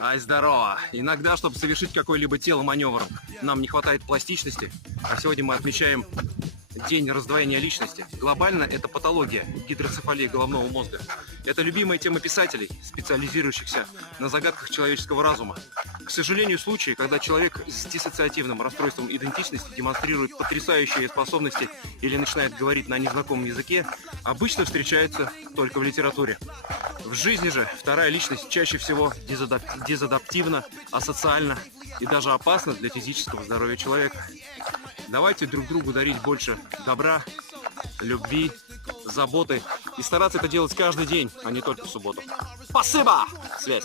Ай, здорово! Иногда, чтобы совершить какой-либо теломаневр, нам не хватает пластичности. А сегодня мы отмечаем день раздвоения личности. Глобально это патология гидроцефалии головного мозга. Это любимая тема писателей, специализирующихся на загадках человеческого разума. К сожалению, случаи, когда человек с диссоциативным расстройством идентичности демонстрирует потрясающие способности или начинает говорить на незнакомом языке, обычно встречаются только в литературе. В жизни же вторая личность чаще всего дезадаптивна, асоциальна и даже опасна для физического здоровья человека. Давайте друг другу дарить больше добра, любви, заботы и стараться это делать каждый день, а не только в субботу. Спасибо! Связь!